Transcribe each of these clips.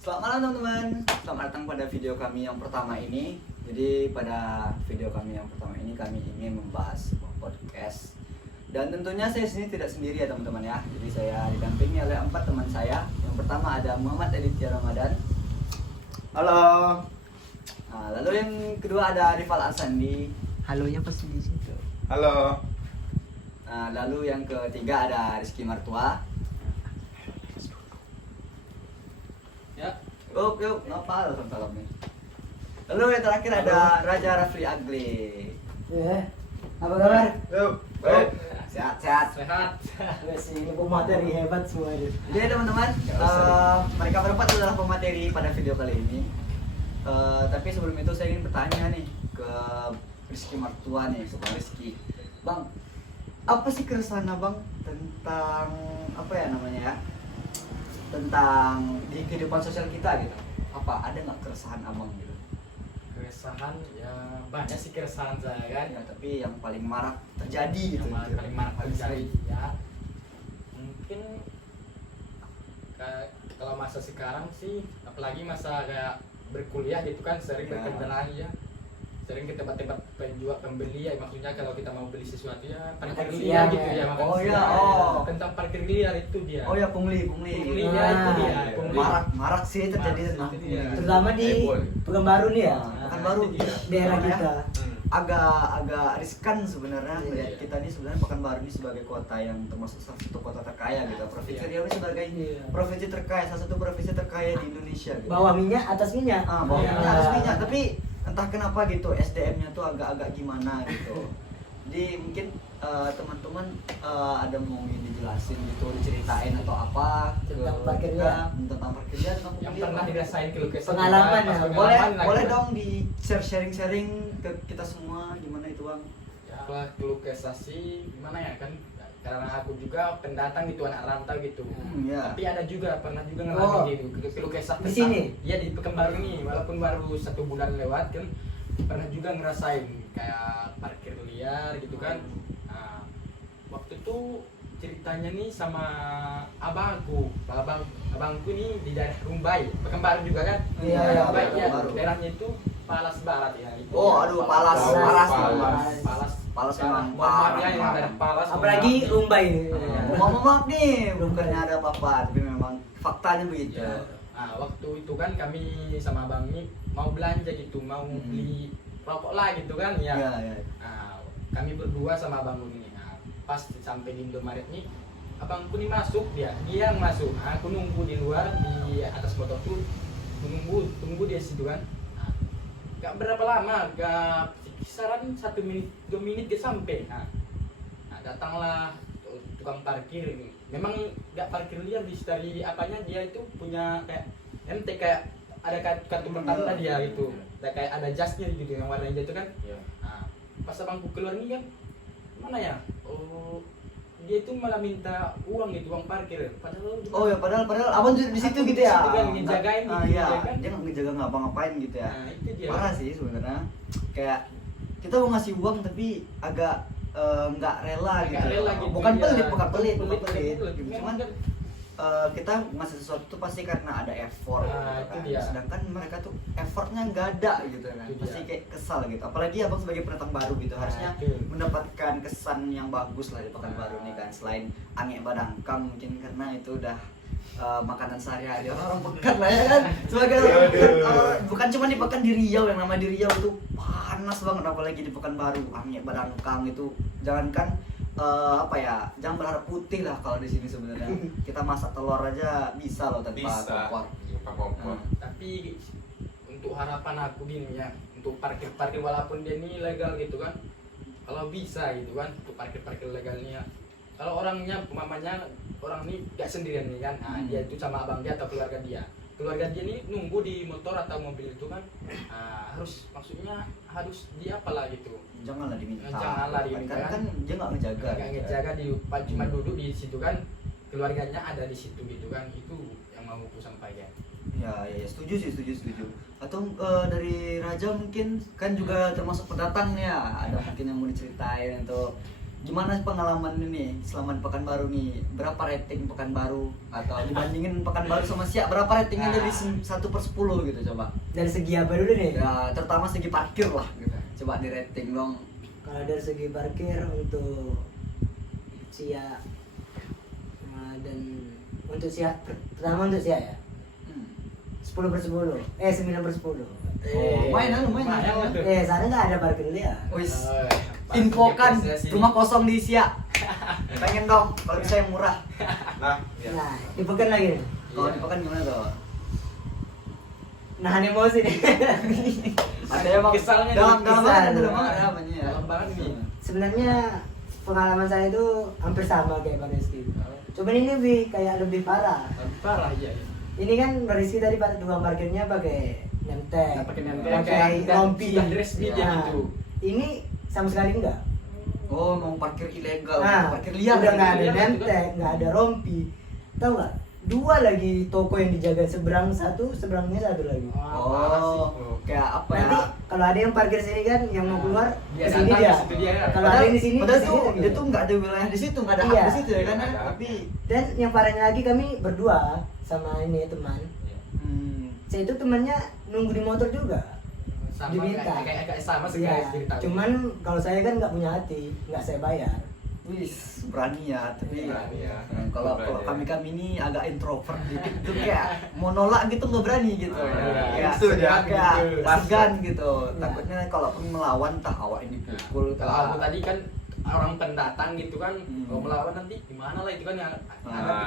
Selamat malam teman-teman. Selamat datang pada video kami yang pertama ini. Jadi pada video kami yang pertama ini kami ingin membahas sebuah podcast. Dan tentunya saya sini tidak sendiri ya teman-teman ya. Jadi saya didampingi oleh 4 teman saya. Yang pertama ada Muhammad Aditya Ramadan. Halo. Nah, lalu yang kedua ada Rifal Asandi. Halonya pasti di situ. Halo. Nah, lalu yang ketiga ada Rizky Martua. Ya. Yuk, ngapa salam nih. Lalu yang terakhir ada Raja Rafli Agli. Apa kabar? Yuk. Baik. Sehat. Sehat. Wes ini pemateri hebat semua ini. Jadi teman-teman, mereka berempat adalah pemateri pada video kali ini. Tapi sebelum itu saya ingin bertanya nih ke Rizky Martua nih, Sobat Rizky. Bang, apa sih keresahan Abang tentang apa ya namanya ya? Tentang di kehidupan sosial kita gitu. Apa ada nggak keresahan Abang gitu? Keresahan ya banyak sih keresahan saya kan. Ya, tapi yang paling marak terjadi gitu. Yang paling marak terjadi ya. Mungkin kalau masa sekarang sih, apalagi masa kayak berkuliah gitu kan sering Ya. berkendaraan ya. Sering ke tempat-tempat penjual pembeli ya, maksudnya kalau kita mau beli sesuatu ya parkir liar gitu ya. Oh makanya iya, oh. tentang parkir liar itu dia. Oh ya, pungli. Punglinya Ah, itu dia. iya. Pungli. Marak sih terjadi tentang Itu dia. pungli. Terutama di Heboh. Pekanbaru nih ya. Pekanbaru itu dia. Daerah Makanya kita. agak riskan sebenarnya Iya. melihat kita ini sebenarnya Pekanbaru ini sebagai kota yang termasuk salah satu kota terkaya gitu. Provinsi Iya. Riau ini sebagai Iya. provinsi terkaya, salah satu provinsi terkaya di Indonesia gitu. Bawah minyak, atas minyak. Bawahnya Iya. harus minyak, tapi entah kenapa gitu SDM-nya tuh agak-agak gimana gitu. Jadi mungkin teman-teman ada mau ingin dijelasin gitu, diceritain atau apa Tentang ke parkir kita, liar. tentang parkir liar, tentang Yang pungli, pernah Bang. dirasain keluh kesah Pengalaman juga, ya. pas boleh pengalaman lah boleh gitu. dong di sharing ke kita semua gimana itu Bang? Ya, kalau keluh kesah sih gimana ya kan, karena aku juga pendatang gitu, anak rantau gitu. Ya. Tapi ada juga pernah juga Oh. ngalamin gitu keluh kesah Di tentang- sini? Iya di Pekanbaru nih, walaupun baru 1 bulan lewat kan pernah juga ngerasain kayak parkir liar gitu kan. Nah, waktu itu ceritanya nih sama abangku nih di daerah Rumbai, Pekanbaru juga kan. Iya, Daerah Rumbai ya, Pekanbaru. daerahnya itu Palas Barat ya. Itu Oh, ya, aduh, Palas. Palas Memang mohon maaf ya yang parah. daerah Palas. mohon Apalagi maaf. Rumbai. Iya. Maaf nih, bukannya ada apa-apa, tapi memang faktanya begitu. Ya. Nah, waktu itu kan kami sama abang ini mau belanja gitu, mau beli rokok lah gitu kan ya. Iya. Nah, kami berdua sama abang ini. Nah, pas sampai di Indomaret nih, abangku nih masuk dia yang masuk. Nah, aku nunggu di luar di atas motor tuh, tunggu dia situ kan. Nah, gak berapa lama, gak kisaran 1 menit 2 menit dia sampai. Nah, datanglah tukang parkir ini. Memang gak parkir liar dari apanya, dia itu punya kayak MT, kayak ada kartu pertanda dia gitu. Kayak ada jasnya gitu yang warna hijau itu kan. Nah, pas abangku keluar nih kan, mana ya? Oh, dia itu malah minta uang gitu, uang parkir. Padahal Oh ya, padahal abang di situ gitu ya. Di situ kan, ngejagain gitu, Iya, ya kan? dia nggak ngejaga ngapa-ngapain gitu ya. Nah, itu dia. Parah sih sebenarnya. Kayak kita mau ngasih uang tapi agak nggak rela Nggak gitu. rela gitu, Bukan iya. bukan pelit. Pelit. Gitu. Cuman Memang kan kita ngasih sesuatu tuh pasti karena ada effort Nah, gitu itu kan. dia. Sedangkan mereka tuh effortnya nggak ada gitu kan. Itu Pasti dia. kayak kesal gitu. Apalagi abang sebagai pendatang baru gitu, harusnya itu. mendapatkan kesan yang bagus lah di Pekanbaru nih kan. Selain angin badangkang mungkin karena itu udah makanan sehari-hari orang Pekan lah ya kan. Sebagai orang Pekan, bukan cuma di Pekan, di Riau, yang nama di Riau itu panas banget, apalagi di Pekanbaru angin badangkang itu. Jangankan apa ya, jangan berharap putih lah kalau di sini sebenarnya. Kita masak telur aja bisa loh tanpa Bisa. kompor. Tanpa kompor. Tapi untuk harapan aku gini ya, untuk parkir walaupun dia ini legal gitu kan, kalau bisa gitu kan, untuk parkir legalnya, kalau orangnya umpamanya orang ini gak sendirian nih kan, nah, dia itu sama abang dia atau keluarga dia ini nunggu di motor atau mobil itu kan, maksudnya harus dia apalah gitu, Janganlah diminta. Janganlah diminta, kan dia nggak ngejaga. nggak ngejaga di cuma duduk di situ kan, keluarganya ada di situ gitu kan, itu yang mau aku sampaikan. Ya, setuju. Atau dari Raja mungkin kan juga termasuk pendatang ya. Ada mungkin yang mau diceritain atau Gimana pengalaman ini selama di Pekanbaru nih? Berapa rating Pekanbaru atau dibandingin Pekanbaru sama Siak berapa ratingnya dari 1/10 gitu coba? Dari segi apa dulu nih? Ya, terutama segi parkir lah gitu. Coba di rating dong. Kalau dari segi parkir untuk Siak dan untuk Siak pertama untuk Siak ya. 10/10, 9/10. Lumayan. Sana nggak ada parkir dia. Wis, Oh, infokan pasti dia rumah kosong di Siak. Pengen dong kalau bisa yang murah. Nah, ya. Nah, dipegang lagi nih. Kalau di Pekan gimana tuh? Nahan emosi nih. Ada emang Kesalnya dalam nih, dalam kesal. banget itu dalam banget namanya ya. Dalam banget nih. Sebenarnya pengalaman saya itu hampir sama kayak Bang Rizky. Cuman ini lebih parah. Parah ya. Ini kan Bang Rizky tadi tukang parkirnya pakai nemtek, Pakai nemtek, pakai dan rompi. sudah resmi dia Nah, gitu. Ini sama sekali enggak. Oh, mau parkir ilegal, Nah, parkir liar. udah nggak ada liar gitu nemtek, nggak ada rompi. Tahu nggak? 2 lagi toko yang dijaga, seberangnya satu lagi. Oh, kayak apa Nanti ya? kalau ada yang parkir sini kan, yang mau keluar Dia ke sini datang dia. ke situ dia. Kalau ada yang di sini, padahal ke tuh sini lagi. dia tuh nggak ada wilayah di situ, nggak ada hak Iya. di situ ya kan? Nggak ada. Tapi Dan yang parahnya lagi kami berdua sama ini teman. Saya itu temannya nunggu di motor juga. Sama Diminta. kayak sama sih Iya. guys cerita. Cuman kalau saya kan nggak punya hati, nggak saya bayar. wis berani ya, tapi Berani ya. kalau kami ini agak introvert dikit tuh kayak mau nolak gitu nggak berani gitu. Iya, Kayak itu dia. kayak Gitu. segan gitu. Iya. Takutnya kalaupun melawan tah awak ini pukul Kalau aku tadi kan orang pendatang gitu kan, kalau melawan nanti gimana lah itu kan yang ada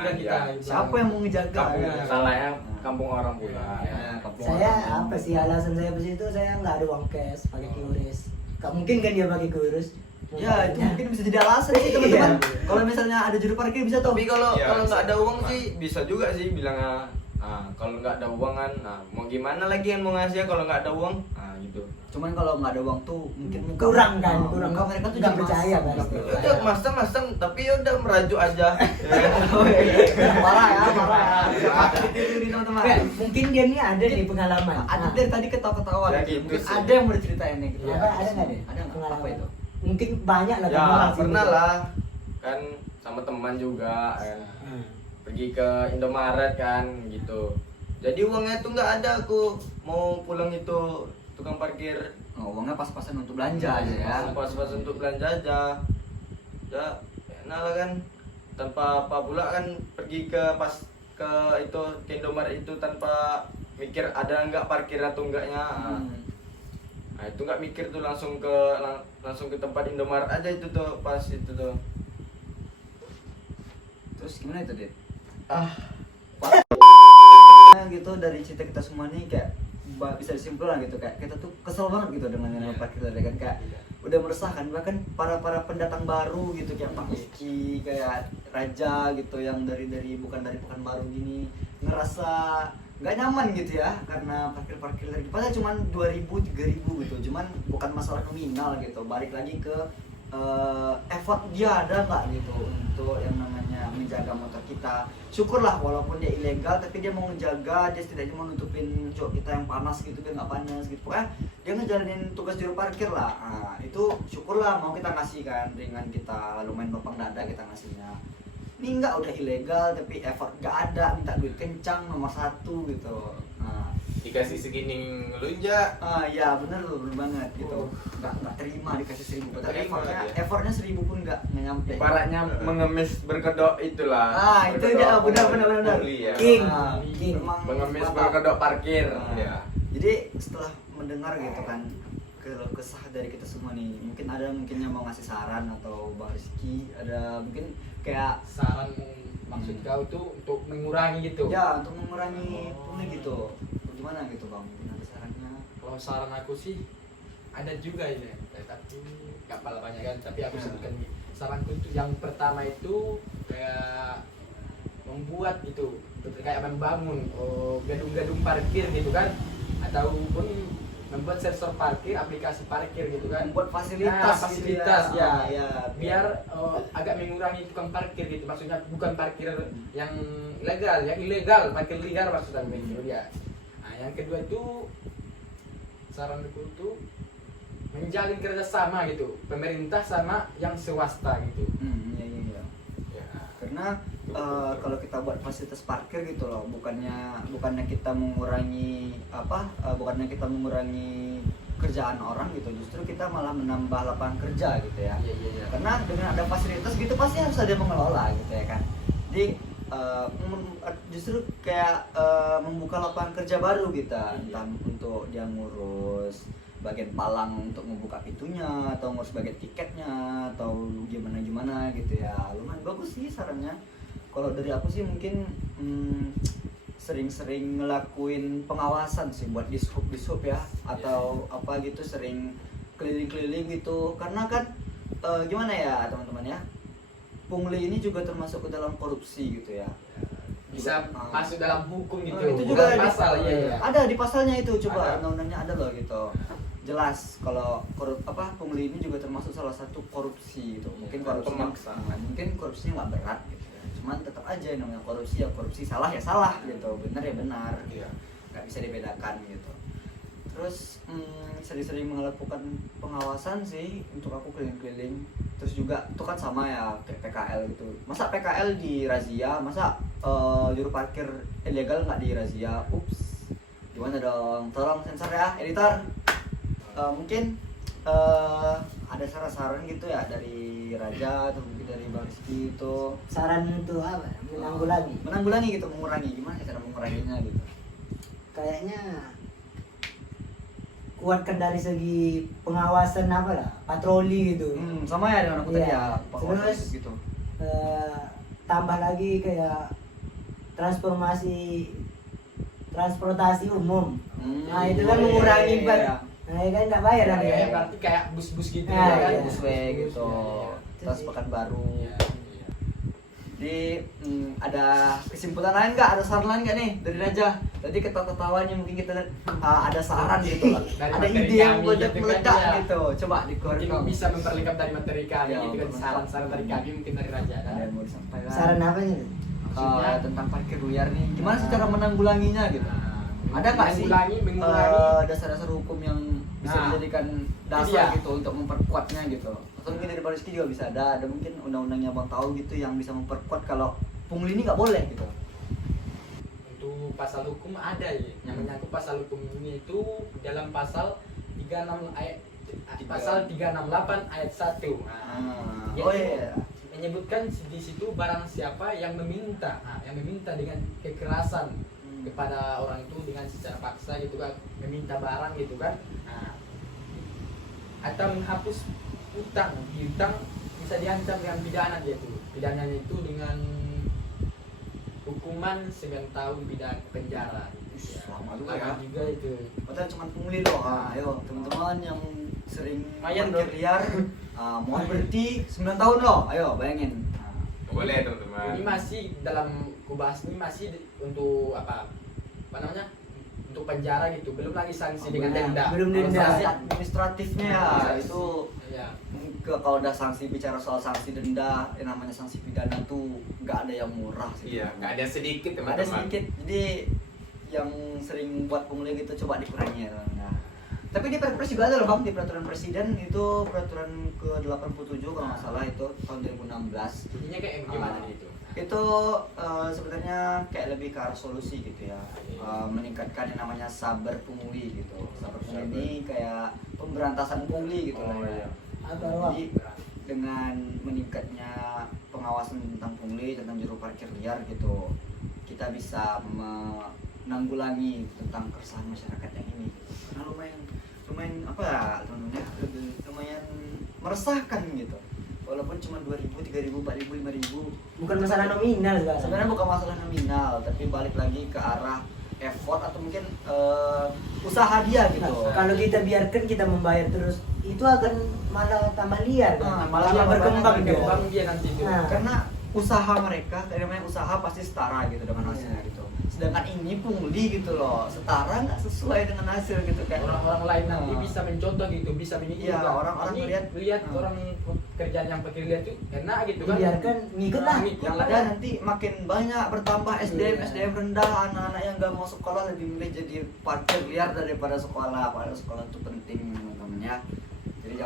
pikiran kita. iya. gitu. siapa yang mau ngejaga? Kampung Ya. salahnya kampung orang pula. Ya, kampung Saya orang. apa sih alasan saya ke situ? Saya nggak ada uang cash, pakai QRIS. Gak mungkin kan dia pakai QRIS. Ya, itu mungkin bisa jadi alasan sih teman-teman. Iya. Kalau misalnya ada juru parkir bisa tuh. Tapi kalau Iya, kalau nggak ada bisa. uang sih bisa juga sih bilangnya. Kalau nggak ada uang kan, mau gimana lagi yang mau ngasih kalau nggak ada uang? Gitu. Cuman kalau nggak ada uang tuh mungkin muka Kurang kan, Oh, kurang. muka mereka tuh Nggak jadi percaya, masam. kan? Nggak Ya percaya. udah masang tapi ya udah merajuk aja. Oh, iya. Parah ya, parah ya. Ditiru teman-teman. Nggak, mungkin dia nih ada nih pengalaman. Ada Nah, dari tadi ketawa-ketawa Ya, gitu. gitu Mungkin sih. ada yang mau diceritain nih. Gitu. ada nggak deh? Ada nggak? Pengalaman. Apa itu? Mungkin banyak lah. Ya teman sini. pernah lah kan sama teman juga kan. Hmm. Pergi ke Indomaret kan gitu. Jadi uangnya tuh nggak ada, aku mau pulang itu tukang parkir. Oh, uangnya pas-pasan untuk belanja aja ya. Pas-pas untuk belanja aja. Ya enak lah kan. Tanpa apa pula kan pergi ke itu ke Indomaret itu tanpa mikir ada nggak parkir atau enggaknya. Nah itu nggak mikir tuh langsung ke tempat Indomaret aja itu tuh pas itu tuh. Terus gimana itu, Dit? Ah Gitu dari cerita kita semua nih kayak bisa disimpulkan gitu kayak kita tuh kesel banget gitu dengan yang parkir tadi kan kayak udah meresahkan bahkan para pendatang baru gitu kayak Pak Rizky kayak Raja gitu yang dari bukan dari Pekanbaru gini ngerasa nggak nyaman gitu ya karena parkir lagi padahal cuma 2.000 3.000 gitu cuman bukan masalah nominal gitu balik lagi ke effort dia ada nggak gitu untuk yang namanya menjaga motor kita syukurlah walaupun dia ilegal tapi dia mau menjaga dia setidaknya mau nutupin jok kita yang panas gitu biar nggak panas gitu pokoknya dia ngejalanin tugas juru parkir lah nah, itu syukurlah mau kita ngasih kan dengan kita lumayan lapang dada kita ngasihnya ini nggak udah ilegal tapi effort nggak ada minta duit kencang nomor 1 gitu nah, dikasih segini ngelunjak. ya bener tuh bener banget gitu nggak terima dikasih 1.000 padahal Terima effortnya 1.000 pun nggak nyampe Ibaratnya mengemis berkedok itulah. itu dia benar Poli ya. King. King. Memang Mengemis mantap. berkedok parkir. Ya. Jadi setelah mendengar gitu kan keluh kesah dari kita semua nih mungkin yang mau ngasih saran atau Bang Rizky ada mungkin kayak Saran maksud kau tuh untuk mengurangi gitu. ya untuk mengurangi pungli gitu gimana gitu Bang mungkin ada sarannya Kalau saran aku sih ada juga ini, tapi nggak pala banyak kan. Tapi aku sebutkan nih. Saranku itu yang pertama itu kayak membuat gitu, kayak membangun gedung-gedung parkir gitu kan, ataupun membuat sensor parkir, aplikasi parkir gitu kan. membuat fasilitas Nah, fasilitas gitu ya. Biar agak mengurangi tukang parkir gitu. Maksudnya bukan parkir yang ilegal, yang ilegal, parkir liar maksudnya gitu ya. Nah, yang kedua itu saranku itu menjalin kerjasama gitu, pemerintah sama yang swasta gitu. Iya iya iya. Ya. Karena kalau kita buat fasilitas parkir gitu loh, bukannya kita mengurangi bukannya kita mengurangi kerjaan orang gitu, justru kita malah menambah lapangan kerja gitu ya. Iya, iya, iya. Karena dengan ada fasilitas gitu pasti harus ada yang mengelola gitu ya kan. Jadi justru kayak membuka lapangan kerja baru kita, entah untuk dia ngurus bagian palang untuk membuka pintunya, atau ngurus bagian tiketnya, atau gimana gitu ya. Lumayan bagus sih sarannya. Kalau dari aku sih mungkin sering-sering ngelakuin pengawasan sih buat dishub ya, atau apa gitu, sering keliling-keliling gitu. Karena kan gimana ya teman-teman ya, pungli ini juga termasuk ke dalam korupsi gitu ya. Bisa masuk dalam hukum gitu. Itu juga Dalam di pasal ya. ada di pasalnya itu, coba Ada. undang-undangnya ada loh gitu. Jelas kalau pungli ini juga termasuk salah satu korupsi gitu. Mungkin korupsinya mungkin korupsinya nggak berat gitu ya. Cuman tetap aja yang namanya korupsi ya korupsi, salah ya salah gitu, benar ya benar. Iya. Nggak bisa dibedakan gitu. Terus sering-sering melakukan pengawasan sih untuk aku keliling-keliling. Terus juga itu kan sama ya kayak PKL gitu. Masa PKL di razia, masa juru parkir ilegal nggak di razia? Ups, gimana dong? Tolong sensor ya, editor. Mungkin ada saran-saran gitu ya dari Raja atau mungkin dari Bang Rizky itu. Saran untuk apa? Menanggulangi. Menanggulangi gitu, mengurangi. Gimana cara menguranginya gitu? Kayaknya kuatkan dari segi pengawasan apa lah, patroli gitu. Sama ya dengan aku tadi Iya. ya, pengawasan Terus, gitu. Tambah lagi kayak transportasi umum. Nah itu kan Oh, mengurangi iya, ban. iya. Nah itu kan nggak bayar Ya, namanya. ya, berarti kayak bus-bus gitu Nah, ya iya. kan. Busway gitu, Itu terus sih. Pekanbaru. Iya, iya. Jadi ada kesimpulan lain nggak? Ada saran lain nggak nih dari Raja? Tadi ketawa-ketawanya mungkin kita lihat ada saran gitu lah. Dari Ada materi ide yang kami meledak gitu kan, meledak ya. gitu. Coba dikeluarkan. Mungkin bisa memperlengkap dari materi kami Ya, gitu kan, betul. saran-saran dari kami mungkin dari Raja kan. Ada yang mau disampaikan? Saran apa nih? Maksudnya? Tentang parkir liar nih. Gimana sih cara menanggulanginya gitu? Ada nggak sih mengurangi dasar-dasar hukum yang bisa Nah, dijadikan itu dasar dia. gitu untuk memperkuatnya gitu? Atau mungkin dari Pak Rizky juga bisa ada mungkin undang-undangnya Bang tahu gitu yang bisa memperkuat kalau pungli ini nggak boleh gitu. untuk pasal hukum ada ya yang menyangkut pasal hukum ini itu dalam pasal 36 ayat pasal 368 ayat 1. Nah, Oh iya. menyebutkan di situ barang siapa yang meminta dengan kekerasan kepada orang itu dengan secara paksa gitu kan, meminta barang gitu kan, atau menghapus utang bisa diancam dengan pidana dia tuh. Pidananya itu dengan hukuman 9 tahun penjara. Lama juga ya. Lama juga itu. Padahal cuma pungli loh. Ayo teman-teman yang sering Lumayan parkir dong. liar, mau berhenti 9 tahun loh. Ayo bayangin. Boleh teman-teman. Ini masih dalam kubahas ini masih untuk apa namanya, untuk penjara gitu, belum lagi sanksi dengan denda. Belum Kalau denda. sanksi administratifnya ya itu Ya. kalau udah sanksi, bicara soal sanksi denda, yang namanya sanksi pidana tuh nggak ada yang murah sih. Iya, nggak ada sedikit Nggak ada teman-teman. sedikit. Jadi yang sering buat pungli gitu coba dikurangi ya. Nah, tapi di Perpres juga ada loh Bang, di peraturan presiden itu peraturan ke-87 kalau nggak salah itu tahun 2016. Jadinya kayak gimana gitu? Itu sebenarnya kayak lebih ke arah solusi gitu ya, meningkatkan yang namanya saber pungli gitu. Saber pungli ini kayak pemberantasan pungli gitu lah ya. Jadi dengan meningkatnya pengawasan tentang pungli, tentang juru parkir liar gitu, kita bisa menanggulangi tentang keresahan masyarakat yang ini. Karena lumayan apa ya teman-teman ya, lumayan meresahkan gitu. Walaupun cuma 2.000, 3.000, 4.000, 5.000. Bukan masalah nominal juga. Sebenarnya bukan masalah nominal, tapi balik lagi ke arah effort atau mungkin usaha dia gitu. Nah, kalau kita biarkan kita membayar terus, itu akan malah tambah liar kan? Malah Malah berkembang dia. Berkembang dia nanti itu. Nah. Karena usaha mereka, dari namanya usaha pasti setara gitu dengan hasilnya gitu. Sedangkan ini pungli gitu loh, setara nggak sesuai dengan hasil gitu kan. Orang-orang lain nanti bisa mencontoh gitu, bisa meniru. Iya, juga. orang-orang Ini lihat, orang kerjaan yang pakai lihat itu enak gitu kan. Biarkan ngikut lah. Yang ada nanti makin banyak bertambah SDM rendah, anak-anak yang nggak mau sekolah lebih milih jadi parkir liar daripada sekolah. Padahal sekolah itu penting teman-teman ya. Jadi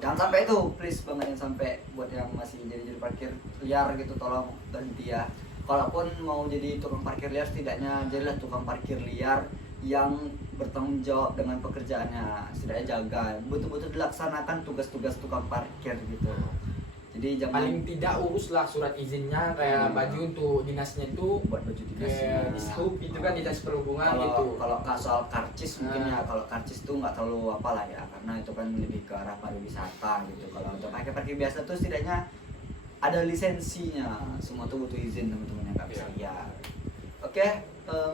jangan sampai itu, please banget yang sampai buat yang masih jadi parkir liar gitu, tolong berhenti ya. Kalaupun mau jadi tukang parkir liar, setidaknya jadilah tukang parkir liar yang bertanggung jawab dengan pekerjaannya. Setidaknya jaga, betul-betul dilaksanakan tugas-tugas tukang parkir gitu. Jadi jangan Paling tidak uruslah surat izinnya kayak baju untuk dinasnya itu buat baju dinas. kayak di sub itu kan dinas perhubungan gitu. Kalau soal karcis mungkin ya, kalau karcis tuh nggak terlalu apalah ya, karena itu kan lebih ke arah pariwisata gitu. Kalau untuk parkir biasa tuh setidaknya ada lisensinya, semua tuh butuh izin teman-teman yang nggak bisa liar. Oke,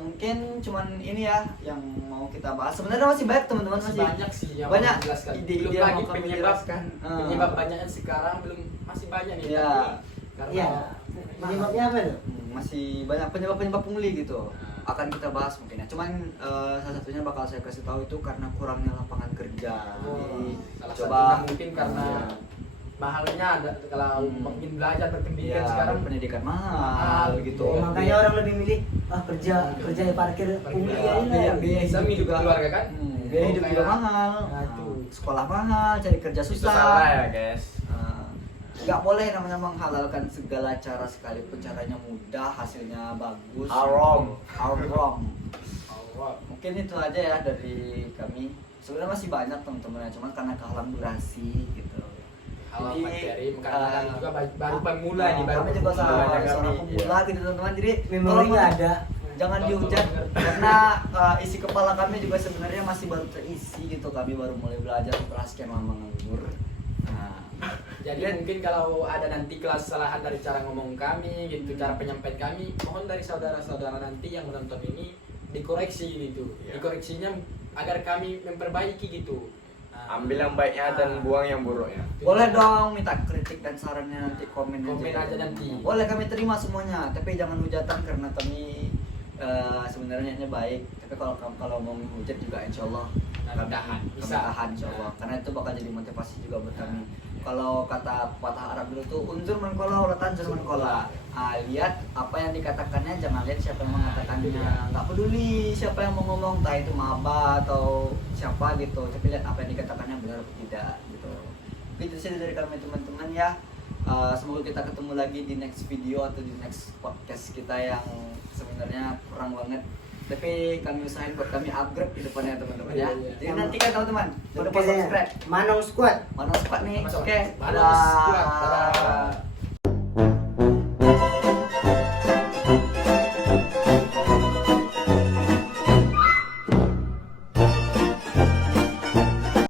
mungkin cuman ini ya yang mau kita bahas. Sebenarnya masih banyak teman-teman, Masih banyak sih yang banyak mau dijelaskan. ide-ide Belum yang lagi mau kami penyebab jelaskan. penyebab banyaknya sekarang belum masih banyak nih. Iya. tapi karena Iya. Penyebabnya apa tuh? Masih banyak penyebab pungli gitu. Nah. Akan kita bahas mungkin ya. Cuman salah satunya bakal saya kasih tahu itu karena kurangnya lapangan kerja. Jadi salah coba satunya mungkin karena Iya. mahalnya ada kalau makin belajar berpendidikan ya, sekarang pendidikan mahal mahal, gitu. iya. Makanya orang lebih milih kerja di parkir pungli Iya, aja biaya lah. bisa hidup hidup juga keluarga kan. biaya hidup juga Kayak- mahal. Nah, itu. Sekolah mahal, cari kerja Itu susah. salah ya guys. Nggak boleh namanya menghalalkan segala cara, sekalipun caranya mudah, hasilnya bagus. Haram. Haram. Allah. Mungkin itu aja ya dari kami. Sebenarnya masih banyak teman-teman, cuman karena kehalang durasi gitu. Hal Jadi, materi karena kami juga baru pemula nih, baru kami juga pemula. seorang kami, seorang pemula iya. gitu teman-teman. Jadi Memori tolong nggak ada. jangan Tolong dihujat mengerti. karena isi kepala kami juga sebenarnya masih baru terisi gitu. Kami baru mulai belajar setelah sekian lama nganggur. Nah, Jadi Dan- mungkin kalau ada nanti kesalahan dari cara ngomong kami gitu, cara penyampaian kami, mohon dari saudara-saudara nanti yang menonton ini dikoreksi gitu. Iya. Dikoreksinya agar kami memperbaiki gitu. Nah, Ambil yang baiknya dan buang yang buruknya. boleh dong minta kritik dan sarannya nanti komen Komen aja nanti. Boleh, kami terima semuanya, tapi jangan hujatan karena kami sebenarnya niatnya baik. Tapi kalau mau menghujat juga insya Allah Kami tahan. bisa tahan insya Allah. Karena itu bakal jadi motivasi juga buat kami. Kalau kata patah Arab dulu tuh unzur man qala wa la tanzur man qala. Lihat apa yang dikatakannya, jangan lihat siapa yang mengatakannya. Nggak peduli siapa yang mau ngomong, entah itu maba atau siapa gitu. Tapi lihat apa yang dikatakannya benar atau tidak gitu. Itu sih dari kami teman-teman ya. Semoga kita ketemu lagi di next video atau di next podcast kita yang sebenarnya kurang banget. Tapi kami usahain buat kami upgrade di depannya teman-teman ya. Iya. Jadi nantikan teman-teman. Jangan lupa Podcastnya subscribe. Manong Squad. Mana squad nih? Mana squad? Oke. Mana squad? dadah. Dadah.